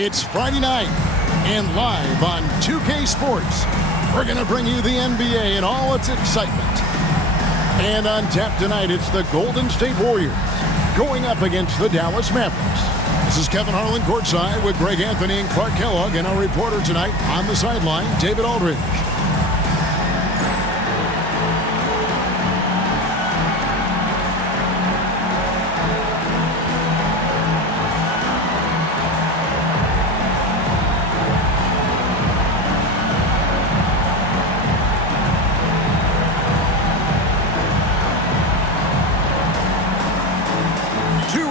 It's Friday night, and live on 2K Sports, we're going to bring you the NBA and all its excitement. And on tap tonight, it's the Golden State Warriors going up against the Dallas Mavericks. This is Kevin Harlan courtside with Greg Anthony and Clark Kellogg, and our reporter tonight on the sideline, David Aldridge.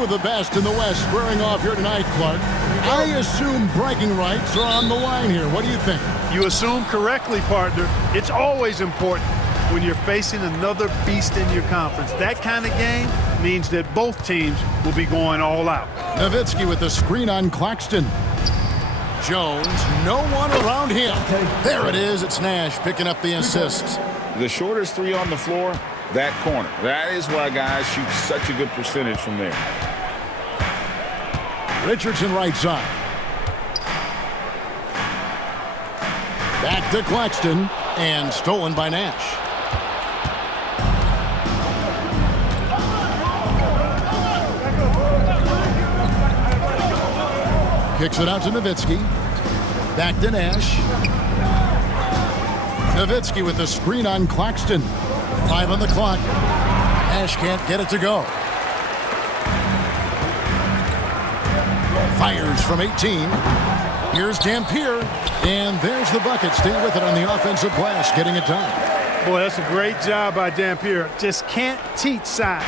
The best in the West squaring off here tonight, Clark. I assume bragging rights are on the line here. What do you think? You assume correctly, partner. It's always important when you're facing another beast in your conference. That kind of game means that both teams will be going all out. Nowitzki with the screen on Claxton. Jones, no one around him. There it is. It's Nash picking up the assist. The shortest three on the floor, that corner. That is why guys shoot such a good percentage from there. Richardson right side. Back to Claxton, and stolen by Nash. Kicks it out to Nowitzki. Back to Nash. Nowitzki with the screen on Claxton. 5 on the clock. Nash can't get it to go. Fires from 18. Here's Dampier, and there's the bucket. Stay with it on the offensive glass, getting it done. Boy, that's a great job by Dampier. Just can't teach size.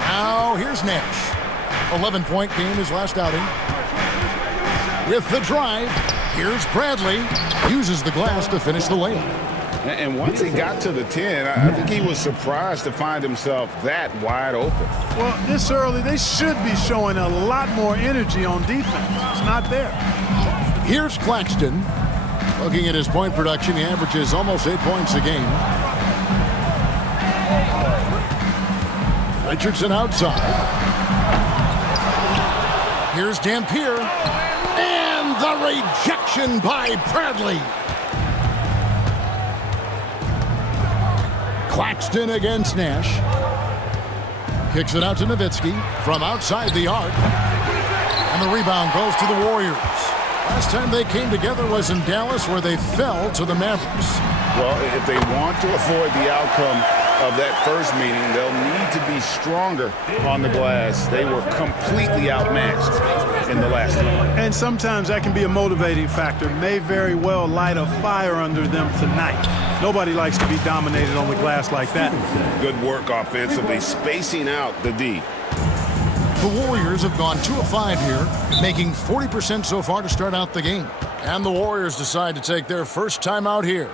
Now here's Nash. 11-point game his last outing. With the drive, here's Bradley. Uses the glass to finish the layup. And once he got to the 10, I think he was surprised to find himself that wide open. Well, this early, they should be showing a lot more energy on defense. It's not there. Here's Claxton. Looking at his point production, he averages almost 8 points a game. Richardson outside. Here's Dampier. And the rejection by Bradley. Claxton against Nash. Kicks it out to Nowitzki from outside the arc. And the rebound goes to the Warriors. Last time they came together was in Dallas, where they fell to the Mavericks. Well, if they want to avoid the outcome of that first meeting, they'll need to be stronger on the glass. They were completely outmatched in the last one. And sometimes that can be a motivating factor. May very well light a fire under them tonight. Nobody likes to be dominated on the glass like that. Good work offensively, spacing out the D. The Warriors have gone 2 of 5 here, making 40% so far to start out the game. And the Warriors decide to take their first time out here.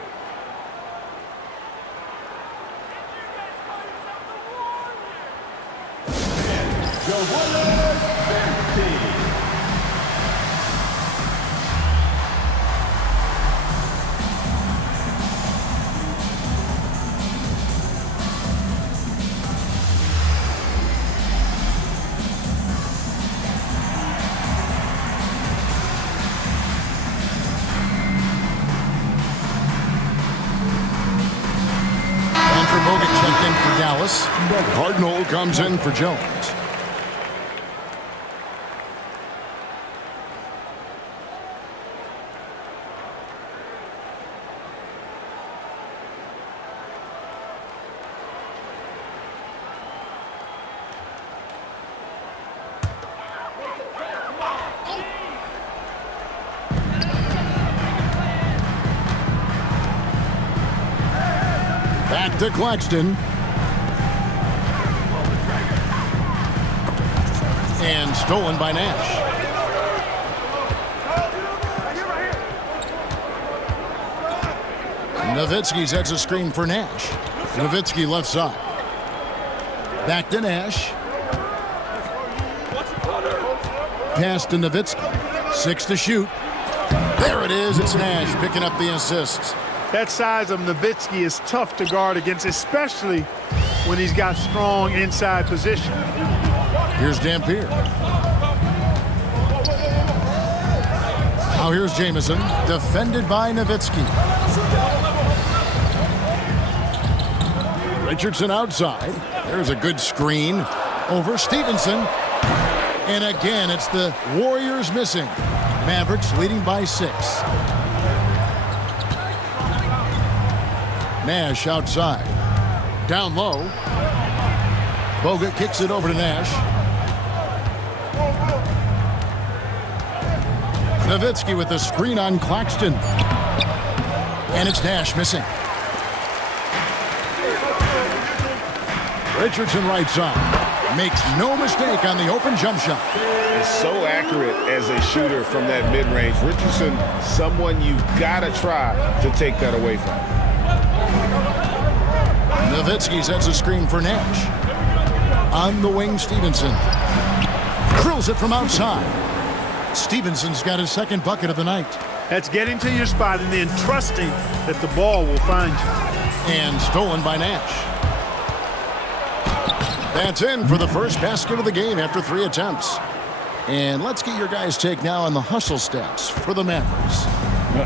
Checked in for Dallas. Cardinal comes in for Jones. Back to Claxton. And stolen by Nash. Nowitzki sets a screen for Nash. Nowitzki left side. Back to Nash. Pass to Nowitzki. 6 to shoot. There it is. It's Nash picking up the assist. That size of Nowitzki is tough to guard against, especially when he's got strong inside position. Here's Dampier. Now here's Jamison, defended by Nowitzki. Richardson outside. There's a good screen over Stevenson. And again, it's the Warriors missing. Mavericks leading by 6. Nash outside. Down low. Bogut kicks it over to Nash. Nowitzki with the screen on Claxton. And it's Nash missing. Richardson right side. Makes no mistake on the open jump shot. He's so accurate as a shooter from that mid-range. Richardson, someone you've got to try to take that away from. Nowitzki sets a screen for Nash. On the wing, Stevenson. Drills it from outside. Stevenson's got his second bucket of the night. That's getting to your spot and then trusting that the ball will find you. And stolen by Nash. That's in for the first basket of the game after 3 attempts. And let's get your guys' take now on the hustle stats for the Mavericks.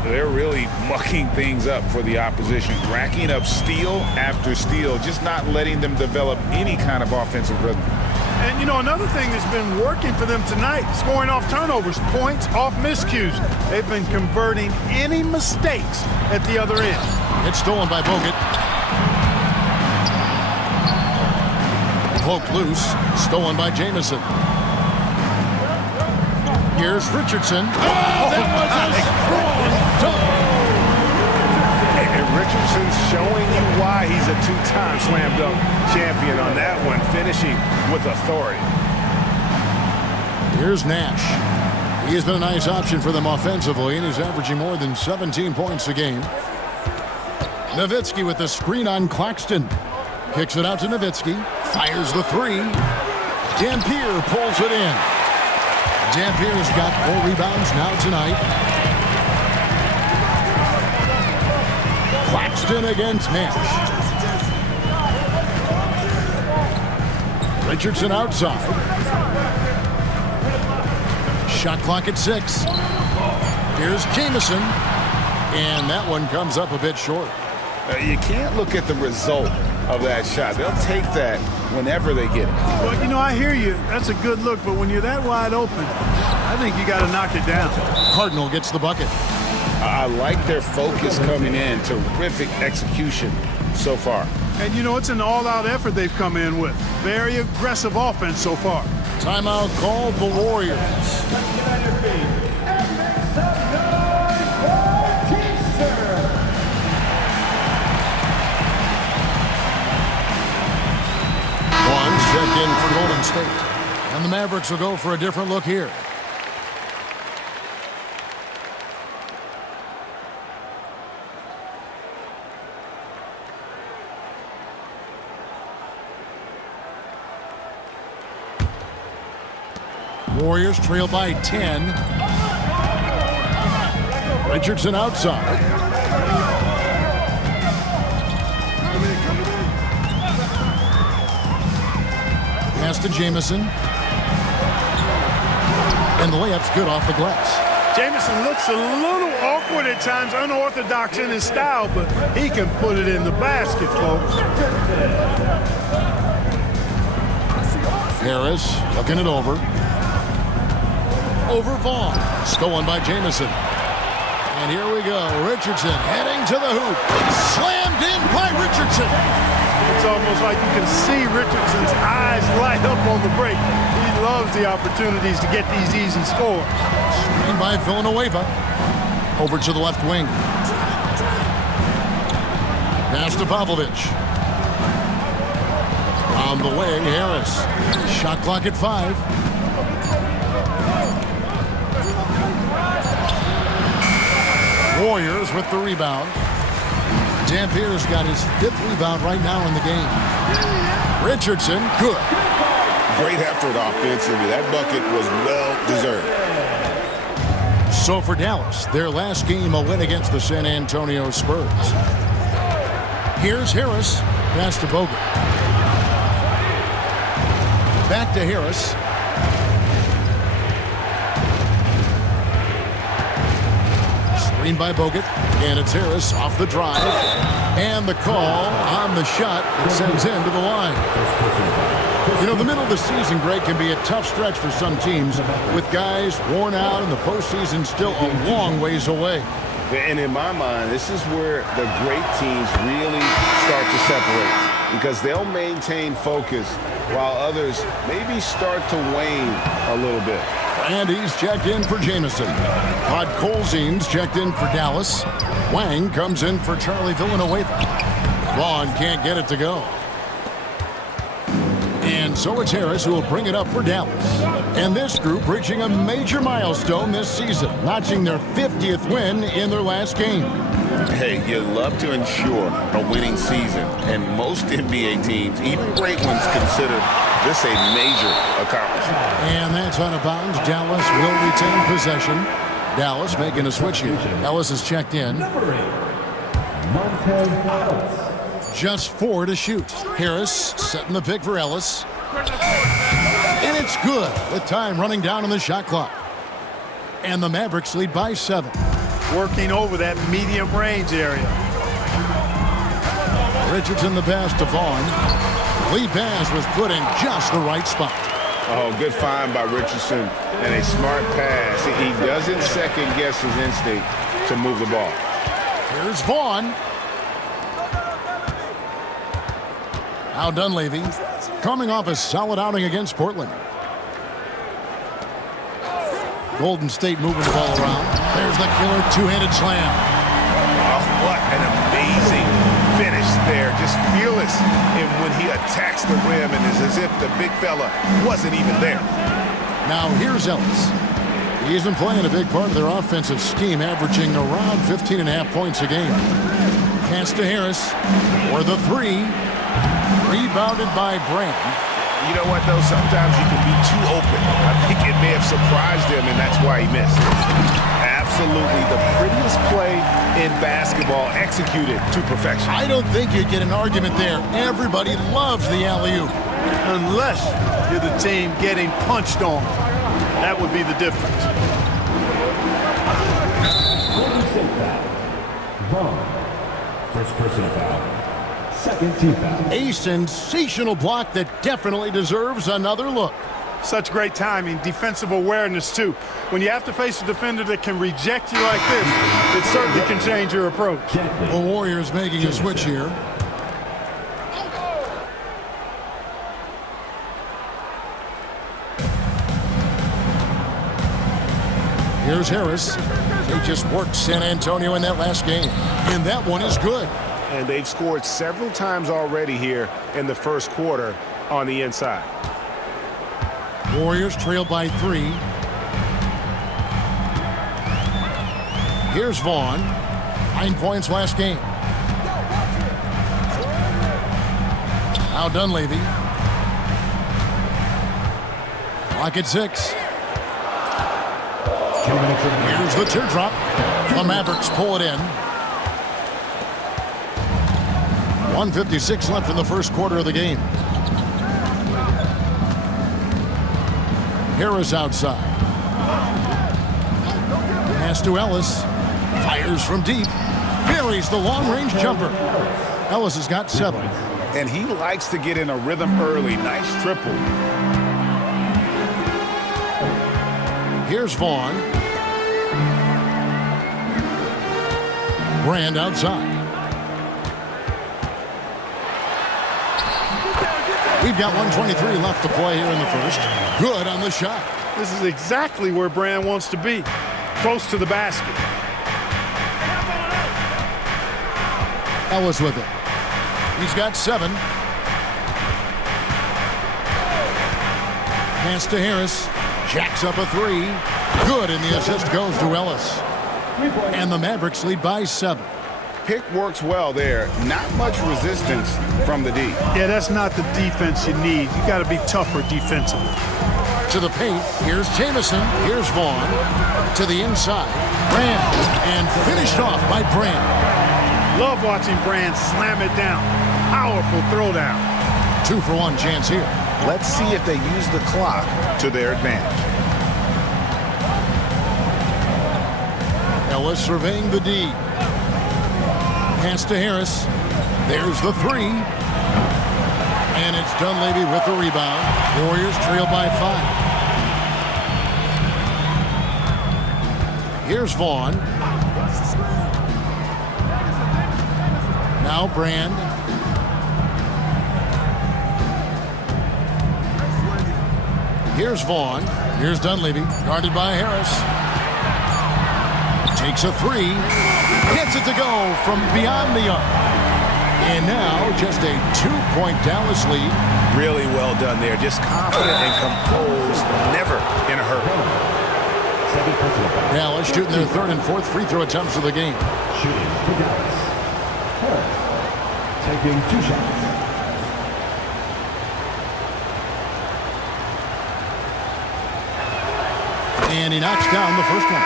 They're really mucking things up for the opposition, racking up steal after steal, just not letting them develop any kind of offensive rhythm. And, you know, another thing that's been working for them tonight, scoring off turnovers, points off miscues. They've been converting any mistakes at the other end. It's stolen by Bogut. Poked loose, stolen by Jamison. Here's Richardson. Oh, that was a strong toe. And Richardson's showing you why he's a 2-time slam dunk champion on that one, finishing with authority. Here's Nash. He has been a nice option for them offensively, and he's averaging more than 17 points a game. Nowitzki with the screen on Claxton. Kicks it out to Nowitzki. Fires the 3. Dampier pulls it in. Dampier's got 4 rebounds now tonight. Claxton against Nash. Richardson outside. Shot clock at 6. Here's Jamison. And that one comes up a bit short. You can't look at the result of that shot. They'll take that whenever they get it. Well, you know, I hear you. That's a good look, but when you're that wide open, I think you got to knock it down. Cardinal gets the bucket. I like their focus coming in. Terrific execution so far. And, you know, it's an all-out effort they've come in with. Very aggressive offense so far. Timeout called the Warriors. Check in for Golden State. And the Mavericks will go for a different look here. Warriors trail by 10. Richardson outside. Pass to Jamison. And the layup's good off the glass. Jamison looks a little awkward at times, unorthodox in his style, but he can put it in the basket, folks. Harris looking it over. Over Vaughn. Stolen by Jamison. And here we go. Richardson heading to the hoop. Slammed in by Richardson. It's almost like you can see Richardson's eyes light up on the break. He loves the opportunities to get these easy scores. Screen by Villanueva. Over to the left wing. Pass to Pavlovich. On the wing, Harris. Shot clock at 5. Warriors with the rebound. Dampier's got his 5th rebound right now in the game. Richardson, good. Great effort offensively. That bucket was well-deserved. So for Dallas, their last game a win against the San Antonio Spurs. Here's Harris. Pass to Bogut. Back to Harris. Screen by Bogut. And it's Harris off the drive. And the call on the shot that sends him to the line. You know, the middle of the season, Greg, can be a tough stretch for some teams with guys worn out and the postseason still a long ways away. And in my mind, this is where the great teams really start to separate, because they'll maintain focus while others maybe start to wane a little bit. And he's checked in for Jamison. Podkolzin's checked in for Dallas. Wang comes in for Charlie Villanueva. Vaughn can't get it to go. And so it's Harris who will bring it up for Dallas. And this group reaching a major milestone this season, notching their 50th win in their last game. Hey, you love to ensure a winning season, and most NBA teams, even great ones, consider this a major accomplishment. And that's out of bounds. Dallas will retain possession. Dallas making a switch here. Ellis is checked in. Just 4 to shoot. Harris setting the pick for Ellis. And it's good with time running down on the shot clock. And the Mavericks lead by 7. Working over that medium range area. Richardson the pass to Vaughn. Lead pass was put in just the right spot. Oh, good find by Richardson and a smart pass. He doesn't second guess his instinct to move the ball. Here's Vaughn. Now Dunleavy, coming off a solid outing against Portland. Golden State moving the ball around. There's the killer two-handed slam. Oh, what an amazing finish there. Just fearless when he attacks the rim, and it's as if the big fella wasn't even there. Now here's Ellis. He isn't playing a big part of their offensive scheme, averaging around 15.5 points a game. Pass to Harris for the 3. Rebounded by Brand. You know what, though? Sometimes you can be too open. I think it may have surprised him, and that's why he missed. Absolutely the prettiest play in basketball, executed to perfection. I don't think you'd get an argument there. Everybody loves the alley-oop. Unless you're the team getting punched on. That would be the difference. Vaughn. First personal foul. Second team foul. A sensational block that definitely deserves another look. Such great timing, defensive awareness too. When you have to face a defender that can reject you like this, it certainly can change your approach. The Warriors making a switch here. Here's Harris. They just worked San Antonio in that last game, and that one is good. And they've scored several times already here in the first quarter on the inside. Warriors trail by 3. Here's Vaughn. 9 points last game. Now Dunleavy. Clock at 6. Here's the teardrop. The Mavericks pull it in. 1:56 left in the first quarter of the game. Harris outside. Pass to Ellis. Fires from deep. Buries the long-range jumper. Ellis has got 7. And he likes to get in a rhythm early. Nice triple. Here's Vaughn. Brand outside. We've got 1:23 left to play here in the first. Good on the shot. This is exactly where Brand wants to be, close to the basket. Ellis with it. He's got 7. Pass to Harris. Jacks up a 3. Good, and the assist goes to Ellis. And the Mavericks lead by 7. Pick works well there. Not much resistance from the D. Yeah, that's not the defense you need. You got to be tougher defensively. To the paint. Here's Jamison. Here's Vaughn. To the inside. Brand. And finished off by Brand. Love watching Brand slam it down. Powerful throwdown. 2-for-1 chance here. Let's see if they use the clock to their advantage. Ellis surveying the D. Pass to Harris. There's the three. And it's Dunleavy with the rebound. Warriors trail by 5. Here's Vaughn. Now Brand. Here's Vaughn. Here's Dunleavy, guarded by Harris. Takes a three. Gets it to go from beyond the arc. And now just a 2-point Dallas lead. Really well done there. Just confident and composed. Never in a hurry. Dallas shooting their third and fourth free throw attempts of the game. Shooting for Dallas. Harris taking 2 shots. And he knocks down the first one.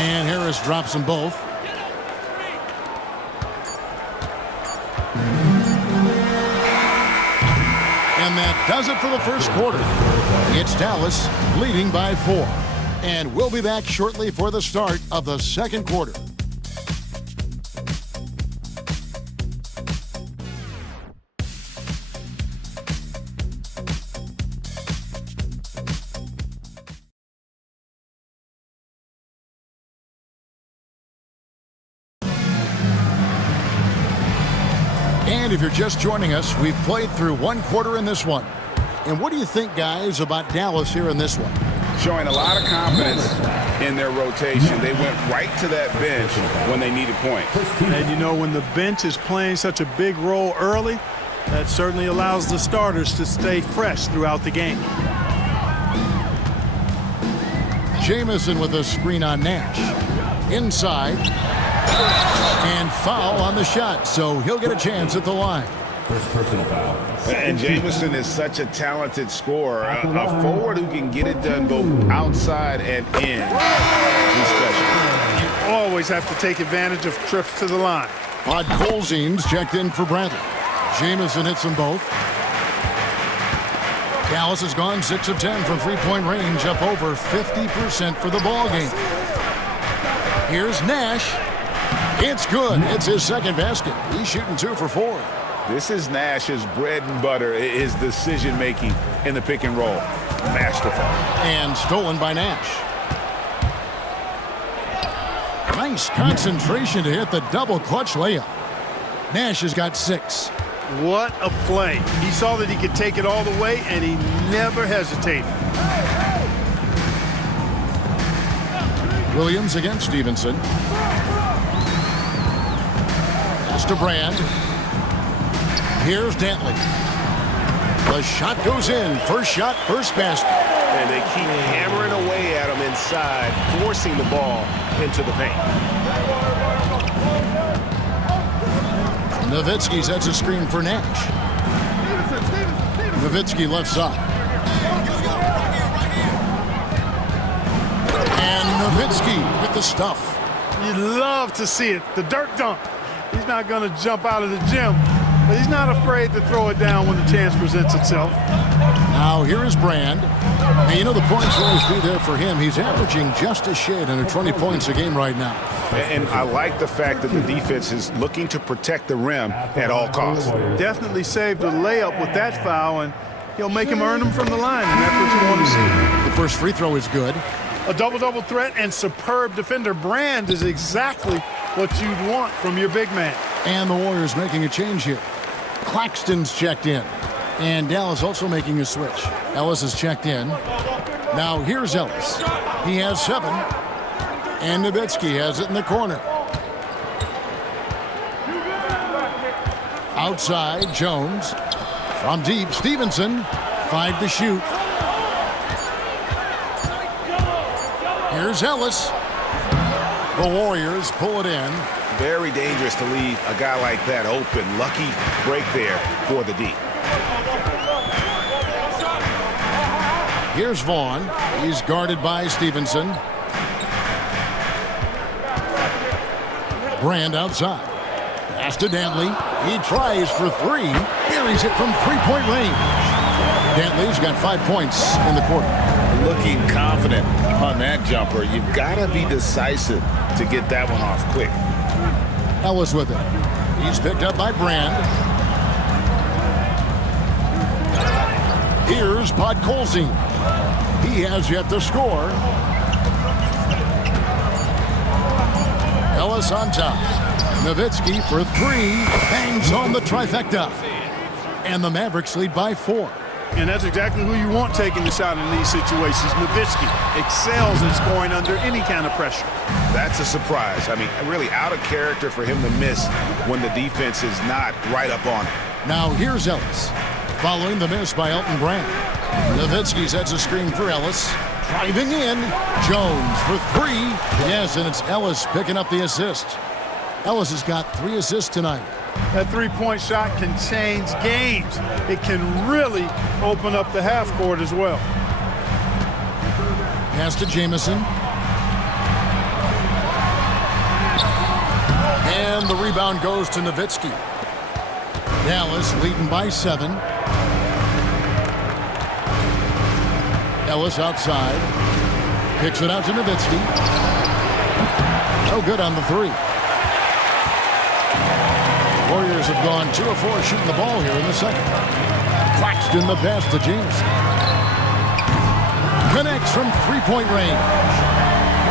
And Harris drops them both. And that does it for the first quarter. It's Dallas leading by 4. And we'll be back shortly for the start of the second quarter. And if you're just joining us, we've played through 1 quarter in this one. And what do you think, guys, about Dallas here in this one? Showing a lot of confidence in their rotation. They went right to that bench when they needed points. And you know, when the bench is playing such a big role early, that certainly allows the starters to stay fresh throughout the game. Jamison with a screen on Nash. Inside. And foul on the shot, so he'll get a chance at the line. First personal foul. And Jamison is such a talented scorer, a forward who can get it done both outside and in. He's special. You always have to take advantage of trips to the line. Odd Colzine's checked in for Bradley. Jamison hits them both. Dallas has gone 6 of 10 from three-point range, up over 50% for the ball game. Here's Nash. It's good. It's his second basket. He's shooting 2 for 4. This is Nash's bread and butter, his decision-making in the pick and roll. Masterful. And stolen by Nash. Nice concentration to hit the double clutch layup. Nash has got 6. What a play. He saw that he could take it all the way, and he never hesitated. Williams against Stevenson. Pass to Brand. Here's Dantley. The shot goes in. First shot, first basket. And they keep hammering away at him inside, forcing the ball into the paint. Nowitzki sets a screen for Nash. Nowitzki left side. And Nowitzki with the stuff. You love to see it. The dirt dunk. He's not going to jump out of the gym, but he's not afraid to throw it down when the chance presents itself. Now here is Brand. And you know the points will always be there for him. He's averaging just a shade under 20 points a game right now. And I like the fact that the defense is looking to protect the rim at all costs. Definitely saved a layup with that foul, and he'll make him earn them from the line, and that's what you want to see. The first free throw is good. A double-double threat and superb defender. Brand is exactly what you'd want from your big man. And the Warriors making a change here. Claxton's checked in. And Dallas also making a switch. Ellis is checked in. Now here's Ellis. He has 7. And Nowitzki has it in the corner. Outside, Jones. From deep, Stevenson. 5 to shoot. Here's Ellis. The Warriors pull it in. Very dangerous to leave a guy like that open. Lucky break there for the D. Here's Vaughn. He's guarded by Stevenson. Brand outside. Pass to Dantley. He tries for three. Here he's hit from three-point range. Dantley's got 5 points in the quarter. Looking confident on that jumper. You've got to be decisive to get that one off quick. Ellis with it. He's picked up by Brand. Here's Podkolzin. He has yet to score. Ellis on top. Nowitzki for three. Hangs on the trifecta. And the Mavericks lead by 4. And that's exactly who you want taking the shot in these situations. Nowitzki excels at scoring under any kind of pressure. That's a surprise. I mean, really out of character for him to miss when the defense is not right up on him. Now here's Ellis. Following the miss by Elton Brand. Nowitzki sets a screen for Ellis. Driving in. Jones for three. Yes, and it's Ellis picking up the assist. Ellis has got 3 assists tonight. That three-point shot can change games. It can really open up the half court as well. Pass to Jamison. And the rebound goes to Nowitzki. Dallas leading by 7. Ellis outside. Kicks it out to Nowitzki. No good on the 3. Warriors have gone 2 of 4 shooting the ball here in the second. Claxton the pass to Jamison. Connects from three-point range.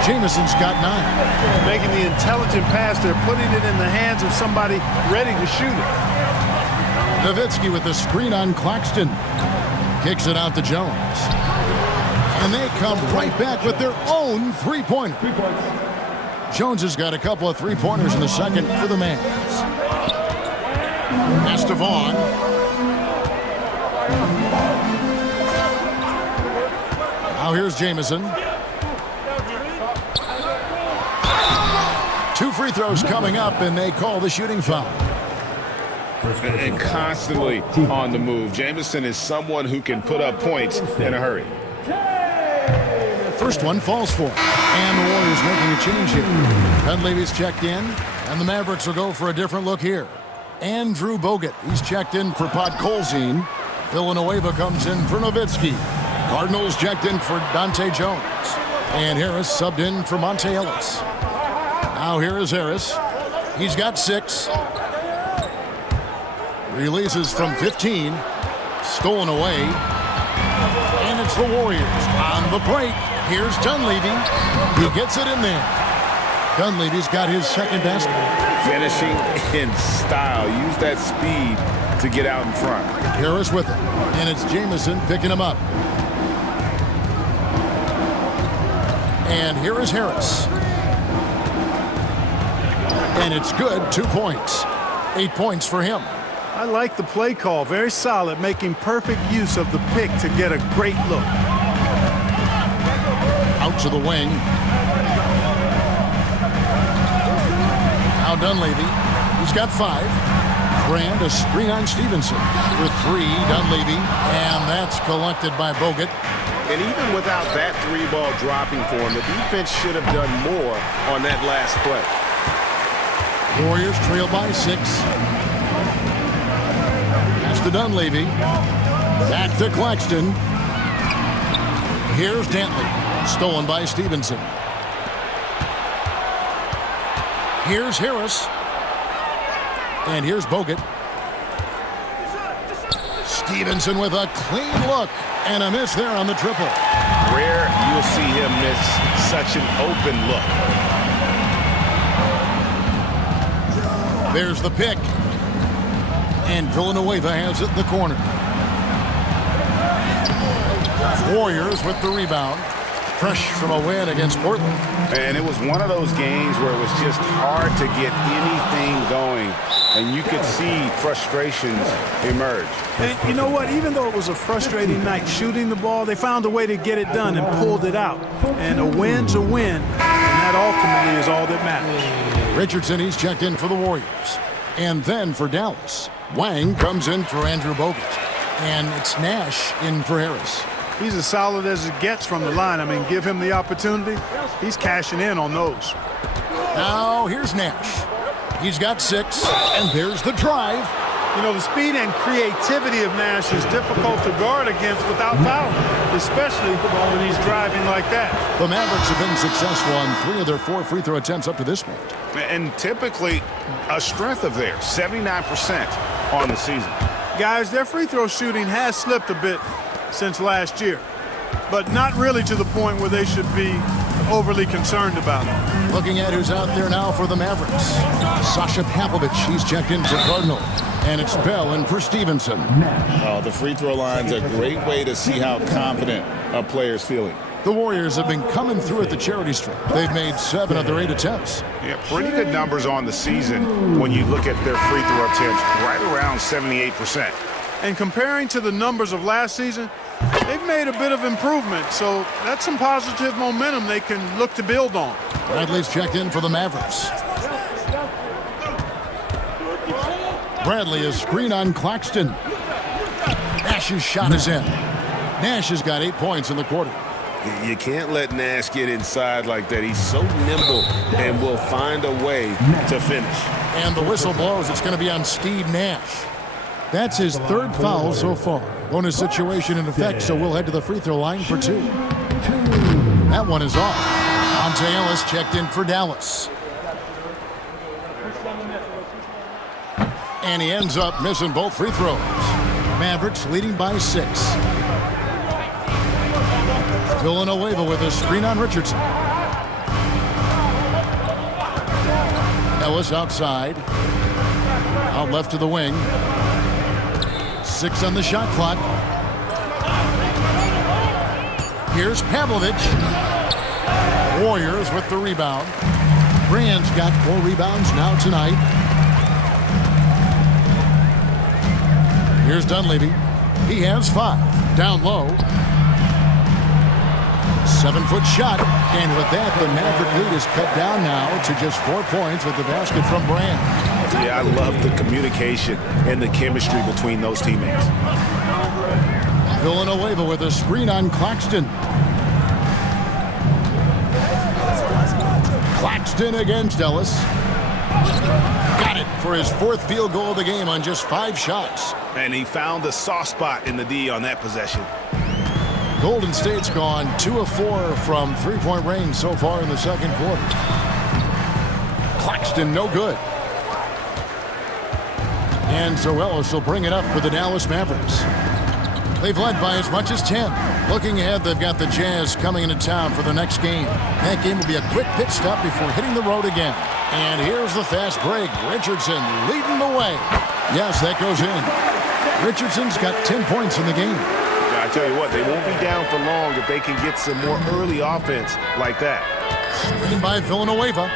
Jamison's got 9. Making the intelligent pass there, putting it in the hands of somebody ready to shoot it. Nowitzki with the screen on Claxton. Kicks it out to Jones. And they come right back with their own three-pointer. Jones has got a couple of three-pointers in the second for the Mavs. Pass to Vaughn. Now here's Jamison. 2 free throws coming up, and they call the shooting foul. And constantly on the move. Jamison is someone who can put up points in a hurry. First one falls for him. And the Warriors making a change here. Dunleavy's checked in, and the Mavericks will go for a different look here. Andrew Bogut, he's checked in for Podkolzin. Villanueva comes in for Nowitzki. Cardinals checked in for Dante Jones. And Harris subbed in for Monte Ellis. Now here is Harris. He's got 6. Releases from 15. Stolen away. And it's the Warriors on the break. Here's Dunleavy. He gets it in there. Dunleavy's got his second basket. Finishing in style. Use that speed to get out in front. Harris with it. And it's Jamison picking him up. And here is Harris. And it's good. 2 points. 8 points for him. I like the play call. Very solid, making perfect use of the pick to get a great look. Out to the wing. Now Dunleavy. He's got 5. Brand a screen on Stevenson. For 3, Dunleavy. And that's collected by Bogut. And even without that 3-ball dropping for him, the defense should have done more on that last play. Warriors trail by 6. Pass to Dunleavy. Back to Claxton. Here's Dantley. Stolen by Stevenson. Here's Harris. And here's Bogut. Stevenson with a clean look. And a miss there on the triple. Rare you'll see him miss such an open look. There's the pick. And Villanueva has it in the corner. Warriors with the rebound. Fresh from a win against Portland. And it was one of those games where it was just hard to get anything going. And you could see frustrations emerge. And you know what? Even though it was a frustrating night shooting the ball, they found a way to get it done and pulled it out. And a win's a win. And that ultimately is all that matters. Richardson, he's checked in for the Warriors. And then for Dallas, Wang comes in for Andrew Bogut. And it's Nash in for Harris. He's as solid as it gets from the line. I mean, give him the opportunity. He's cashing in on those. Now here's Nash. He's got 6, and there's the drive. You know, the speed and creativity of Nash is difficult to guard against without fouling, especially when he's driving like that. The Mavericks have been successful on 3 of their 4 free throw attempts up to this point. And typically a strength of theirs, 79% on the season. Guys, their free throw shooting has slipped a bit since last year, but not really to the point where they should be overly concerned about it. Looking at who's out there now for the Mavericks. Sasha Pavlovich, he's checked in for Cardinal. And it's Bell in for Stevenson. Oh, the free throw line's a great way to see how confident a player's feeling. The Warriors have been coming through at the charity stripe. They've made 7 of their 8 attempts. Yeah, pretty good numbers on the season when you look at their free throw attempts, right around 78%. And comparing to the numbers of last season, they've made a bit of improvement, so that's some positive momentum they can look to build on. Bradley's checked in for the Mavericks. Bradley is screen on Claxton. Nash's shot is in. Nash has got 8 points in the quarter. You can't let Nash get inside like that. He's so nimble and will find a way to finish. And the whistle blows. It's going to be on Steve Nash. That's his 3rd foul so far. Bonus situation in effect, so we'll head to the free throw line for 2. That one is off. Monte Ellis checked in for Dallas. And he ends up missing both free throws. Mavericks leading by 6. Villanueva with a screen on Richardson. Ellis outside. Out left to the wing. 6 on the shot clock. Here's Pavlovich. Warriors with the rebound. Brand's got 4 rebounds now tonight. Here's Dunleavy. He has 5. Down low. 7-foot shot. And with that, the Maverick lead is cut down now to just 4 points with the basket from Brand. Yeah, I love the communication and the chemistry between those teammates. Villanueva with a screen on Claxton. Claxton against Ellis. Got it for his 4th field goal of the game on just 5 shots. And he found the soft spot in the D on that possession. Golden State's gone 2 of 4 from 3-point range so far in the second quarter. Claxton no good. And so Ellis will bring it up for the Dallas Mavericks. They've led by as much as 10. Looking ahead, they've got the Jazz coming into town for the next game. That game will be a quick pit stop before hitting the road again. And here's the fast break. Richardson leading the way. Yes, that goes in. Richardson's got 10 points in the game. I tell you what, they won't be down for long if they can get some more early offense like that. Screen by Villanueva.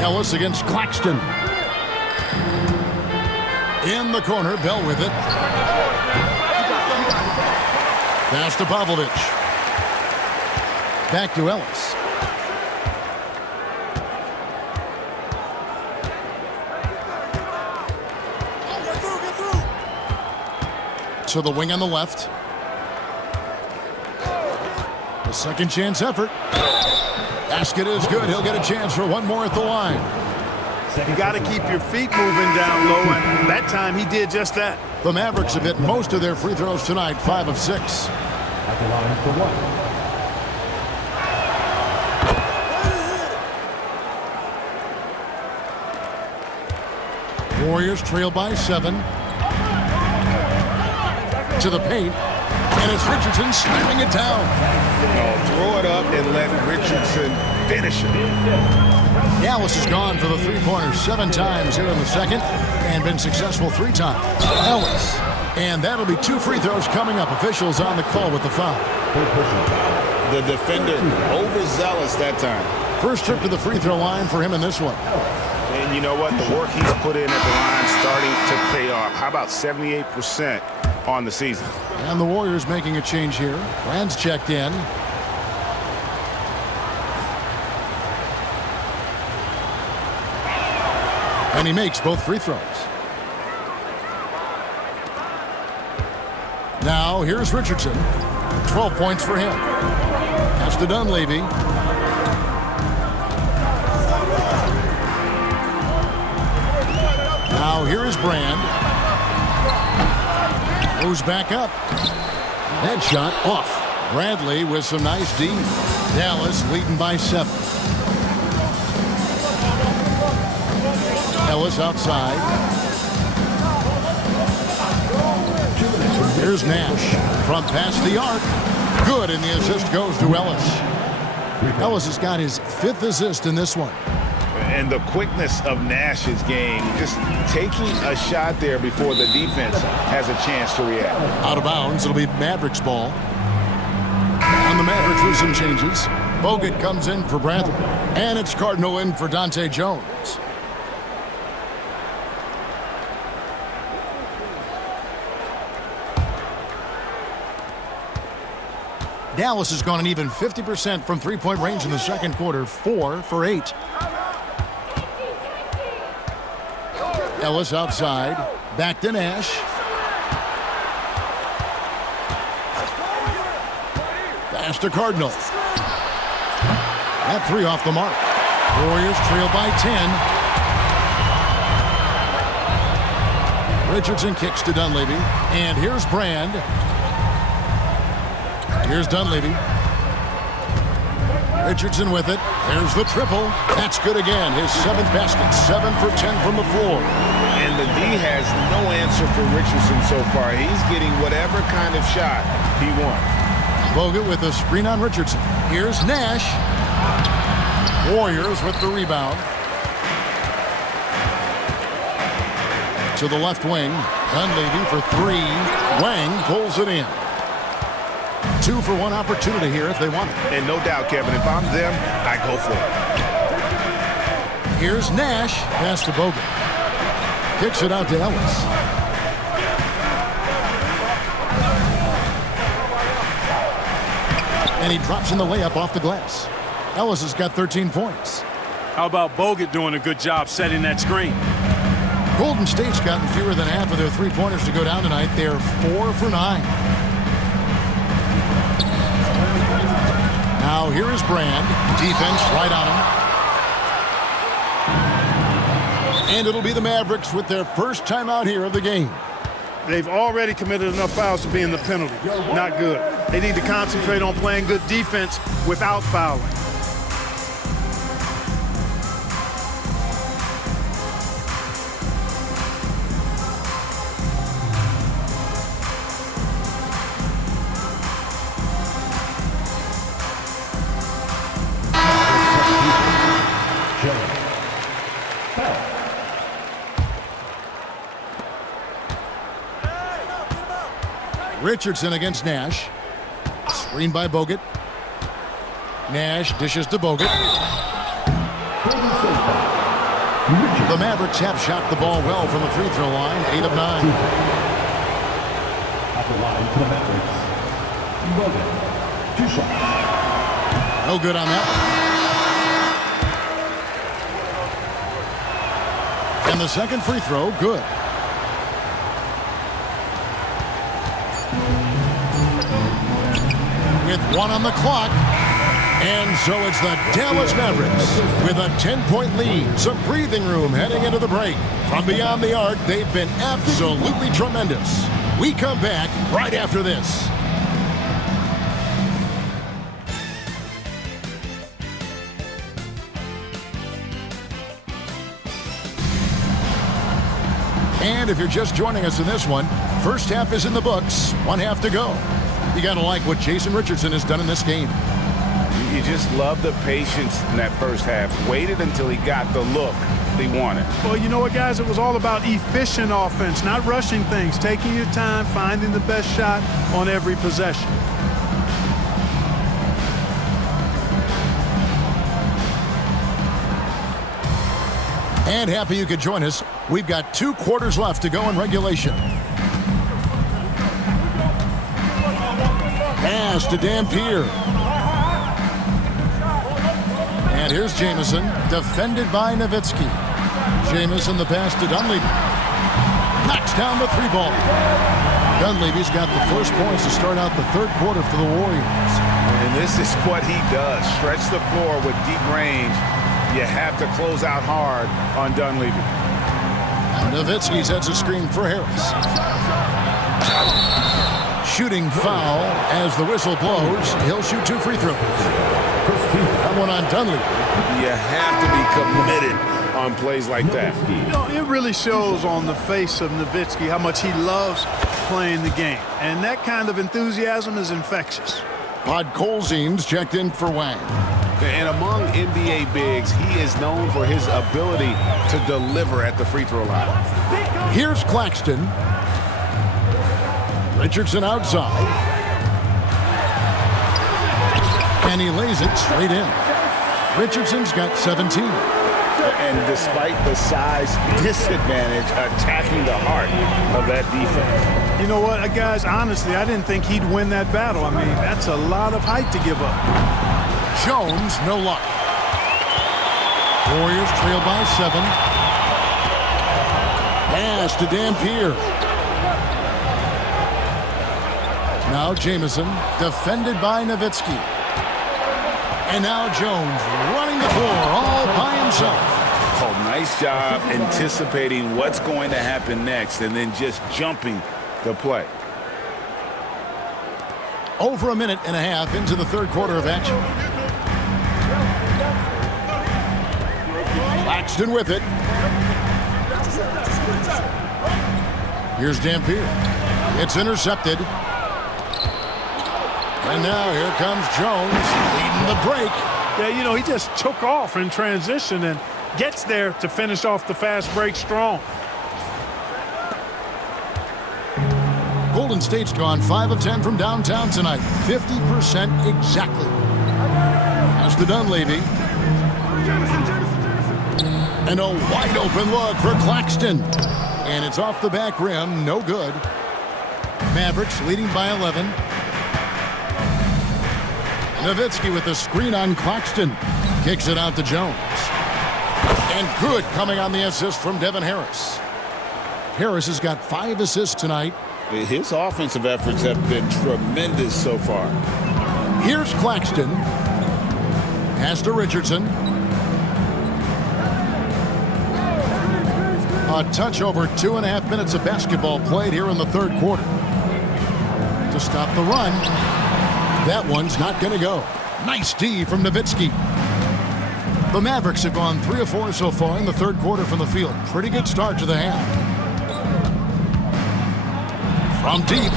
Ellis against Claxton. In the corner, Bell with it. Pass to Pavlovich. Back to Ellis. To the wing on the left. A second chance effort. Basket is good. He'll get a chance for one more at the line. You got to keep your feet moving down low, and that time he did just that. The Mavericks have hit most of their free throws tonight, 5 of 6. At the line for 1. Warriors trail by 7. To the paint, and it's Richardson slamming it down. No, throw it up and let Richardson finish it. Dallas has gone for the three-pointers 7 times here in the second and been successful 3 times. Ellis, and that'll be 2 free throws coming up. Officials on the call with the foul. The defender overzealous that time. First trip to the free throw line for him in this one. And you know what? The work he's put in at the line starting to pay off. How about 78% on the season? And the Warriors making a change here. Brand's checked in. And he makes both free throws. Now here's Richardson. 12 points for him. Pass to Dunleavy. Now here is Brand. Goes back up. That shot off. Bradley with some nice D. Dallas leading by 7. Ellis outside. Here's Nash from past the arc. Good, and the assist goes to Ellis. Ellis has got his 5th assist in this one. And the quickness of Nash's game, just taking a shot there before the defense has a chance to react. Out of bounds, it'll be Mavericks ball. And the Mavericks with some changes. Bogut comes in for Bradley. And it's Cardinal in for Dante Jones. Dallas has gone an even 50% from three-point range in the second quarter, 4 for 8. Ellis outside, back to Nash. Pass to Cardinal. That 3 off the mark. Warriors trail by 10. Richardson kicks to Dunleavy, and here's Brand. Here's Dunleavy. Richardson with it. There's the triple. That's good again. His 7th basket. 7 for 10 from the floor. And the D has no answer for Richardson so far. He's getting whatever kind of shot he wants. Bogut with a screen on Richardson. Here's Nash. Warriors with the rebound. To the left wing. Dunleavy for 3. Wang pulls it in. 2 for 1 opportunity here if they want it. And no doubt, Kevin, if I'm them, I go for it. Here's Nash. Pass to Bogut. Kicks it out to Ellis. And he drops in the layup off the glass. Ellis has got 13 points. How about Bogut doing a good job setting that screen? Golden State's gotten fewer than half of their three-pointers to go down tonight. They're 4 for 9. Now here is Brand. Defense right on him. And it'll be the Mavericks with their first timeout here of the game. They've already committed enough fouls to be in the penalty. Not good. They need to concentrate on playing good defense without fouling. Richardson against Nash. Screen by Bogut. Nash dishes to Bogut. The Mavericks have shot the ball well from the free throw line, 8 of 9. At the line for the Mavericks, Bogut, 2 shots. No good on that. And the second free throw, good. With 1 on the clock. And so it's the Dallas Mavericks with a 10-point lead. Some breathing room heading into the break. From beyond the arc, they've been absolutely tremendous. We come back right after this. And if you're just joining us in this one, first half is in the books, 1 half to go. You got to like what Jason Richardson has done in this game. You just love the patience in that first half. Waited until he got the look he wanted. Well, you know what, guys? It was all about efficient offense, not rushing things, taking your time, finding the best shot on every possession. And happy you could join us. We've got 2 quarters left to go in regulation. Pass to Dampier. And here's Jamison, defended by Nowitzki. Jamison the pass to Dunleavy. Knocks down the 3-ball. Dunleavy's got the first points to start out the third quarter for the Warriors. And this is what he does. Stretch the floor with deep range. You have to close out hard on Dunleavy. Nowitzki sets a screen for Harris. Shooting foul as the whistle blows. He'll shoot 2 free throws. That one on Dunleavy. You have to be committed on plays like that. You know, it really shows on the face of Nowitzki how much he loves playing the game. And that kind of enthusiasm is infectious. Podkolzin's checked in for Wang. And among NBA bigs, he is known for his ability to deliver at the free throw line. Here's Claxton. Richardson outside. And he lays it straight in. Richardson's got 17. And despite the size disadvantage, attacking the heart of that defense. You know what, guys, honestly, I didn't think he'd win that battle. I mean, that's a lot of height to give up. Jones, no luck. Warriors trail by 7. Pass to Dampier. Now Jamison, defended by Nowitzki. And now Jones running the floor all by himself. Oh, nice job anticipating what's going to happen next and then just jumping the play. Over a minute and a half into the third quarter of action. Claxton with it. Here's Dampier. It's intercepted. And now here comes Jones leading the break. Yeah, you know, he just took off in transition and gets there to finish off the fast break strong. Golden State's gone 5 of 10 from downtown tonight. 50% exactly. Pass to Dunleavy. And a wide open look for Claxton. And it's off the back rim. No good. Mavericks leading by 11. Nowitzki with the screen on Claxton. Kicks it out to Jones. And good coming on the assist from Devin Harris. Harris has got 5 assists tonight. His offensive efforts have been tremendous so far. Here's Claxton. Pass to Richardson. A touch over 2.5 minutes of basketball played here in the third quarter. To stop the run. That one's not going to go. Nice D from Nowitzki. The Mavericks have gone 3 of 4 so far in the third quarter from the field. Pretty good start to the half. From deep,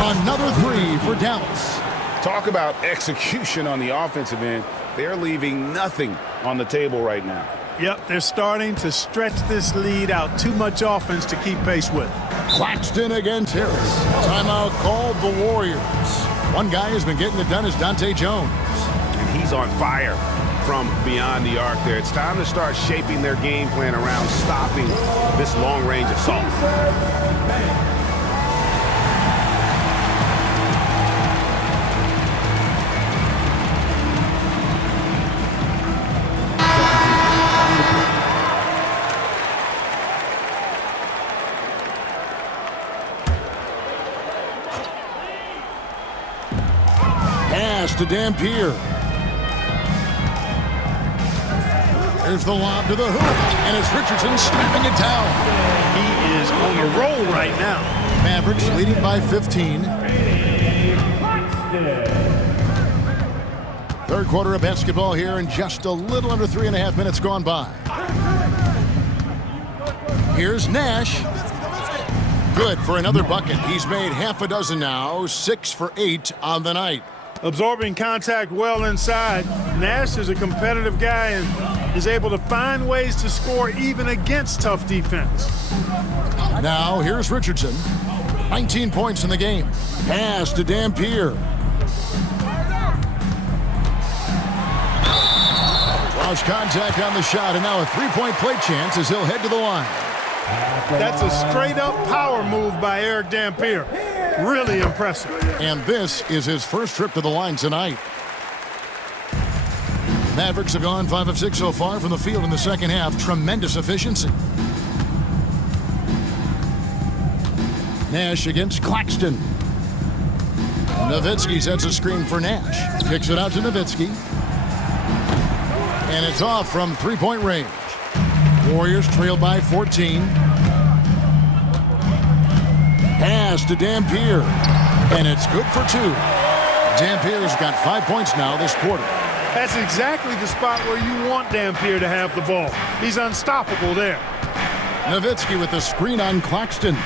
another 3 for Dallas. Talk about execution on the offensive end. They're leaving nothing on the table right now. Yep, they're starting to stretch this lead out. Too much offense to keep pace with. Claxton against Harris. Timeout called the Warriors. One guy who's been getting it done is Dante Jones. And he's on fire from beyond the arc there. It's time to start shaping their game plan around stopping this long-range assault. To Dampier. There's the lob to the hoop, and it's Richardson snapping it down. He is on a roll right now. Mavericks leading by 15. Third quarter of basketball here, and just a little under 3.5 minutes gone by. Here's Nash. Good for another bucket. He's made half a dozen now, 6 for 8 on the night. Absorbing contact well inside. Nash is a competitive guy and is able to find ways to score even against tough defense. Now here's Richardson. 19 points in the game. Pass to Dampier. Lost contact on the shot, and now a three-point play chance as he'll head to the line. That's a straight-up power move by Eric Dampier. Really impressive. And this is his first trip to the line tonight. Mavericks have gone 5 of 6 so far from the field in the second half. Tremendous efficiency. Nash against Claxton. Nowitzki sets a screen for Nash. Kicks it out to Nowitzki. And it's off from three-point range. Warriors trail by 14. Pass to Dampier, and it's good for 2. Dampier's got 5 points now this quarter. That's exactly the spot where you want Dampier to have the ball. He's unstoppable there. Nowitzki with the screen on Claxton.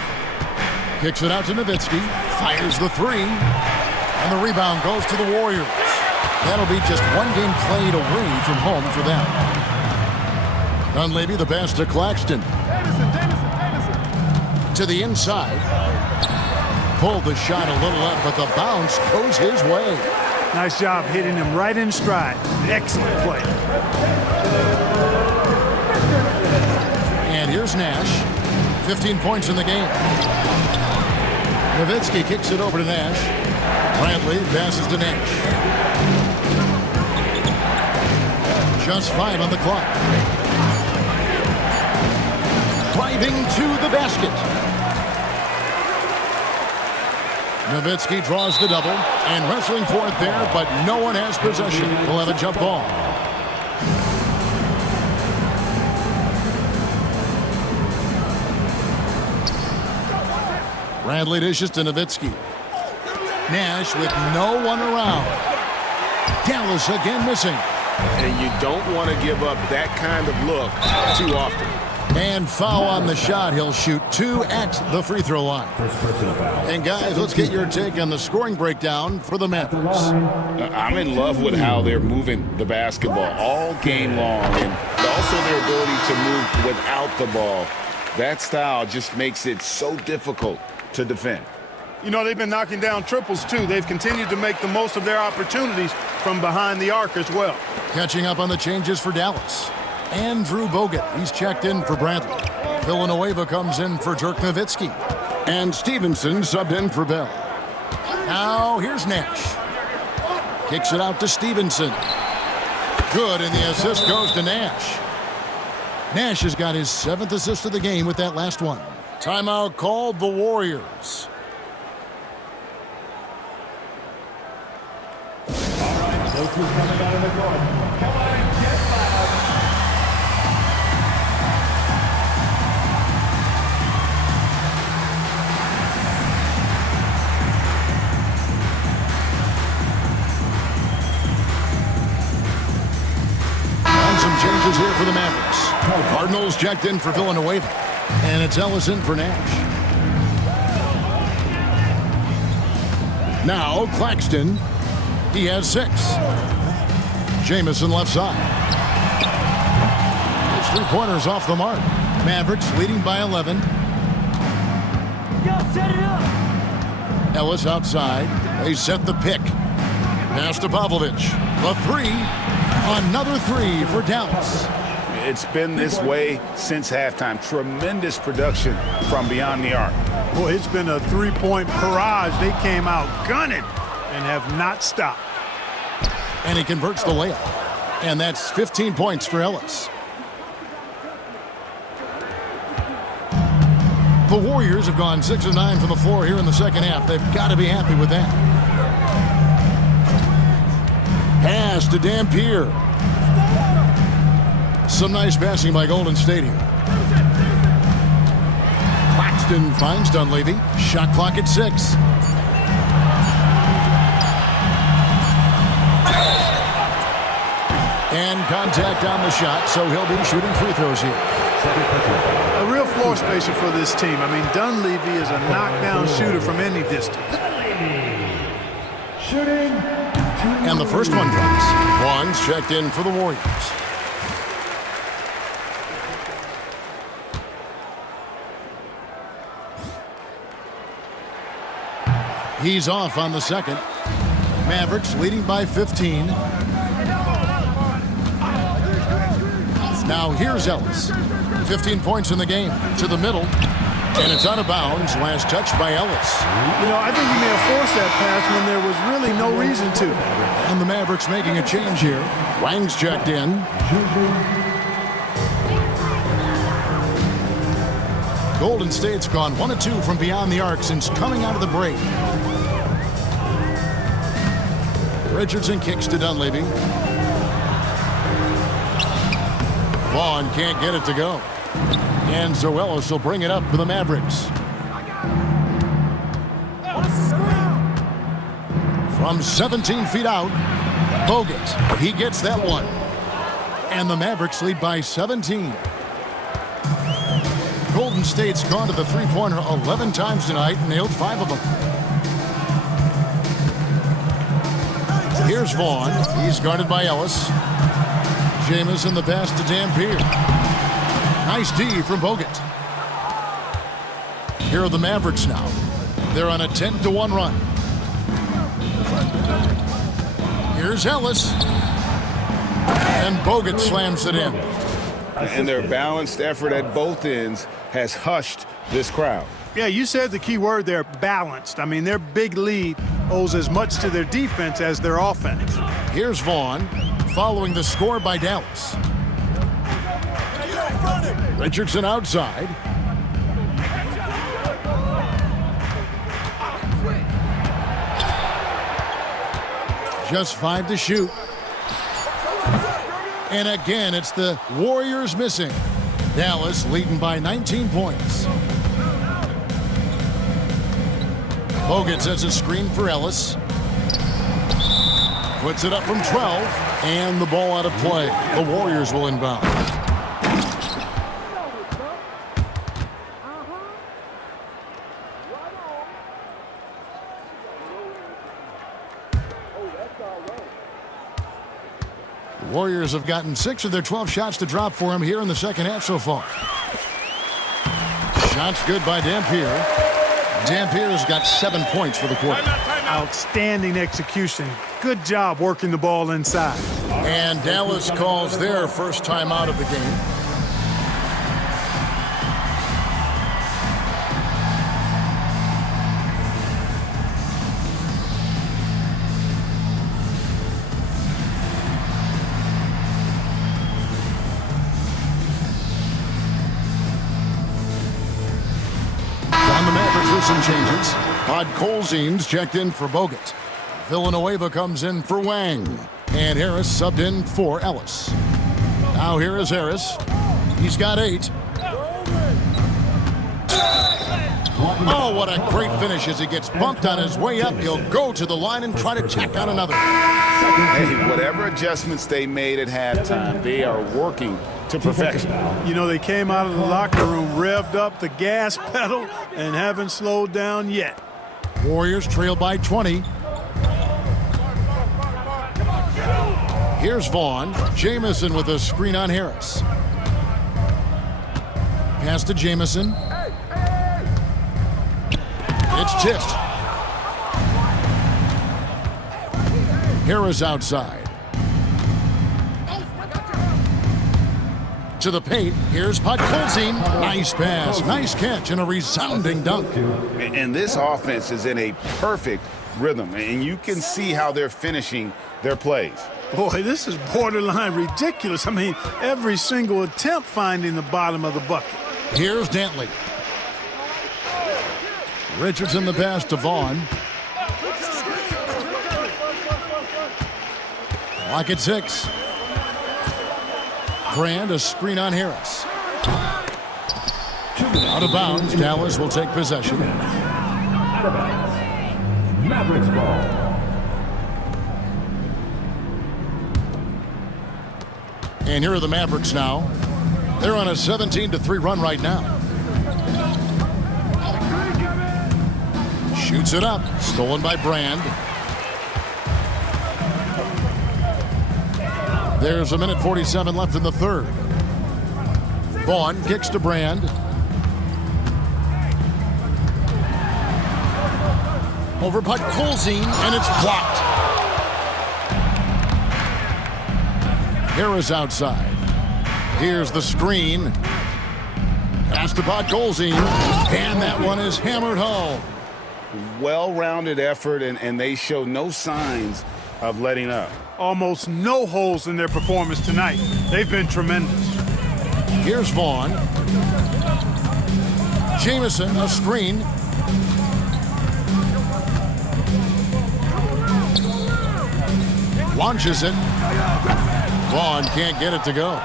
Kicks it out to Nowitzki. Fires the 3. And the rebound goes to the Warriors. That'll be just one game played away from home for them. Dunleavy the pass to Claxton. To the inside. Pulled the shot a little up, but the bounce goes his way. Nice job hitting him right in stride. Excellent play. And here's Nash. 15 points in the game. Nowitzki kicks it over to Nash. Bradley passes to Nash. Just 5 on the clock. Driving to the basket. Nowitzki draws the double and wrestling for it there, but no one has possession. We'll have a jump ball. Bradley dishes to Nowitzki. Nash with no one around. Dallas again missing. And you don't want to give up that kind of look too often. And foul on the shot. He'll shoot 2 at the free throw line. And guys, let's get your take on the scoring breakdown for the Mavericks. I'm in love with how they're moving the basketball all game long, and also their ability to move without the ball. That style just makes it so difficult to defend. You know, they've been knocking down triples, too. They've continued to make the most of their opportunities from behind the arc as well. Catching up on the changes for Dallas. Andrew Bogut, he's checked in for Bradley. Villanueva comes in for Dirk Nowitzki. And Stevenson subbed in for Bell. Now here's Nash. Kicks it out to Stevenson. Good, and the assist goes to Nash. Nash has got his 7th assist of the game with that last one. Timeout called the Warriors. All right, those two coming out of the court. Come on, get loud. And some changes here for the Mavericks. Cardinals checked in for Villanueva. And it's Ellis in for Nash. Now Claxton. He has 6. Jamison left side. His 3-pointers off the mark. Mavericks leading by 11. Yo, set it up. Ellis outside. They set the pick. Pass to Pavlovich. The 3. Another 3 for Dallas. It's been this way since halftime. Tremendous production from beyond the arc. Boy, it's been a 3-point barrage. They came out gunning and have not stopped. And he converts the layup. And that's 15 points for Ellis. The Warriors have gone 6 of 9 from the floor here in the second half. They've got to be happy with that. Pass to Dampier. Some nice passing by Golden State here. Claxton finds Dunleavy. Shot clock at 6. And contact on the shot, so he'll be shooting free throws here. A real floor spacer for this team. I mean, Dunleavy is a knockdown shooter from any distance. Shooting. And the first one drops. One's checked in for the Warriors. He's off on the second. Mavericks leading by 15. Now here's Ellis. 15 points in the game. To the middle. And it's out of bounds. Last touch by Ellis. You know, I think he may have forced that pass when there was really no reason to. And the Mavericks making a change here. Wang's checked in. Golden State's gone 1 of 2 from beyond the arc since coming out of the break. Richardson kicks to Dunleavy. Vaughn can't get it to go. And so Ellis will bring it up for the Mavericks. From 17 feet out, Bogut, he gets that one. And the Mavericks lead by 17. Golden State's gone to the three-pointer 11 times tonight and nailed 5 of them. Here's Vaughn. He's guarded by Ellis. Jamison the pass to Dampier. Nice D from Bogut. Here are the Mavericks now. They're on a 10-1 run. Here's Ellis. And Bogut slams it in. And their balanced effort at both ends has hushed this crowd. Yeah, you said the key word there, balanced. I mean, their big lead owes as much to their defense as their offense. Here's Vaughn, following the score by Dallas. Richardson outside. Just 5 to shoot. And again, it's the Warriors missing. Dallas leading by 19 points. Bogut sets a screen for Ellis. Puts it up from 12. And the ball out of play. The Warriors will inbound. Warriors have gotten 6 of their 12 shots to drop for him here in the second half so far. Shots good by Dampier. Dampier's got 7 points for the quarter. Outstanding execution. Good job working the ball inside. And Dallas calls their first time out of the game. Some changes. Podkolzin's checked in for Bogut. Villanueva comes in for Wang. And Harris subbed in for Ellis. Now here is Harris. He's got 8. Oh, what a great finish as he gets bumped on his way up. He'll go to the line and try to tack on another. Hey, whatever adjustments they made at halftime, they are working to perfection. You know, they came out of the locker room, revved up the gas pedal, and haven't slowed down yet. Warriors trail by 20. Here's Vaughn. Jamison with a screen on Harris. Pass to Jamison. It's tipped. Harris outside. To the paint. Here's Podkolzin. Nice pass. Nice catch and a resounding dunk. And this offense is in a perfect rhythm. And you can see how they're finishing their plays. Boy, this is borderline ridiculous. I mean, every single attempt finding the bottom of the bucket. Here's Dantley. Richardson the pass to Vaughn. Clock at 6. Brand, a screen on Harris. Out of bounds, Dallas will take possession. Mavericks ball. And here are the Mavericks now. They're on a 17-3 run right now. Shoots it up. Stolen by Brand. There's 1:47 left in the third. Vaughn kicks to Brand. Over Podkolzin, and it's blocked. Harris outside. Here's the screen. Pass to Podkolzin, and that one is hammered home. Well-rounded effort, and they show no signs of letting up. Almost no holes in their performance tonight. They've been tremendous. Here's Vaughn. Jamison, a screen. Launches it. Vaughn can't get it to go.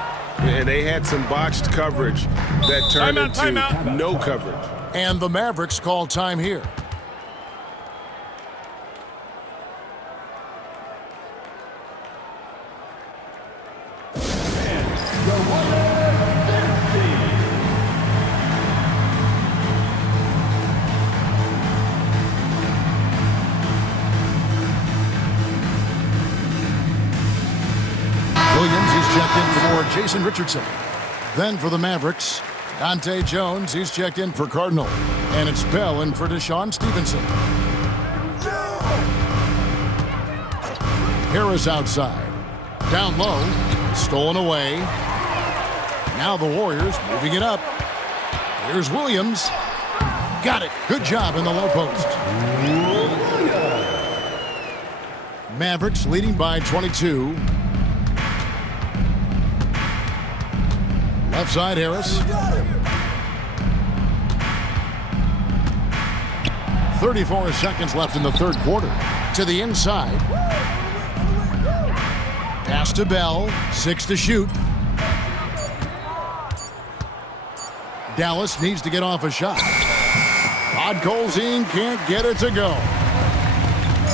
And they had some botched coverage that turned into no coverage. And the Mavericks call time here. Williams, he's checked in for Jason Richardson. Then for the Mavericks, Dante Jones, he's checked in for Cardinal. And it's Bell in for Deshaun Stevenson. Harris outside. Down low. Stolen away. Now the Warriors moving it up. Here's Williams. Got it. Good job in the low post. Mavericks leading by 22. Left side, Harris. 34 seconds left in the third quarter. To the inside. Pass to Bell. 6 to shoot. Dallas needs to get off a shot. Podkolzin can't get it to go.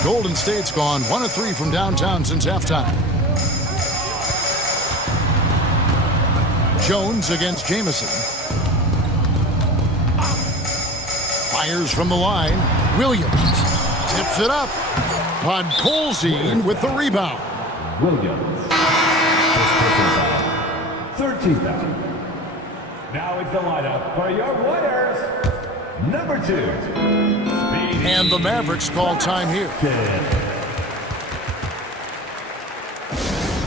Golden State's gone 1 of 3 from downtown since halftime. Jones against Jamison. Fires from the line. Williams tips it up. Podkolzin with the rebound. Williams. First personal foul. 13th foul. Now it's the lineup for your Warriors. Number 2. And the Mavericks call time here.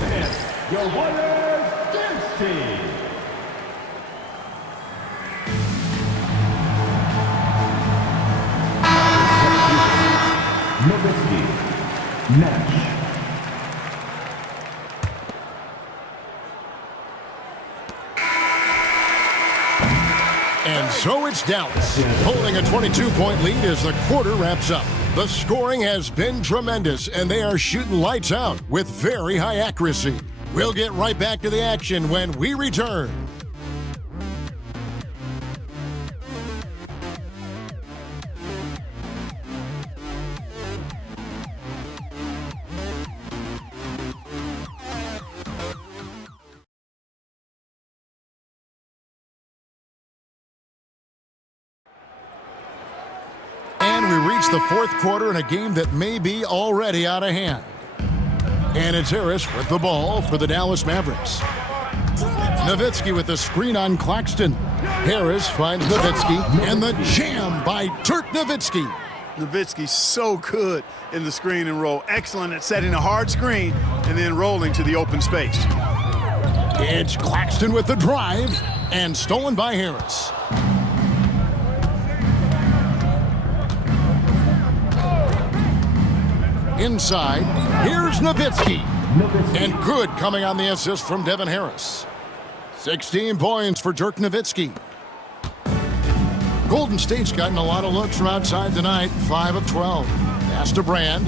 And your Warriors dance team. Nowitzki, Nash. And so it's Dallas, holding a 22-point lead as the quarter wraps up. The scoring has been tremendous, and they are shooting lights out with very high accuracy. We'll get right back to the action when we return. And we reach the fourth quarter in a game that may be already out of hand. And it's Harris with the ball for the Dallas Mavericks. Nowitzki with the screen on Claxton. Harris finds Nowitzki, and the jam by Dirk Nowitzki. Nowitzki's so good in the screen and roll. Excellent at setting a hard screen and then rolling to the open space. It's Claxton with the drive, and stolen by Harris. Inside, here's Nowitzki. And good coming on the assist from Devin Harris. 16 points for Dirk Nowitzki. Golden State's gotten a lot of looks from outside tonight. 5 of 12. Pass to Brand.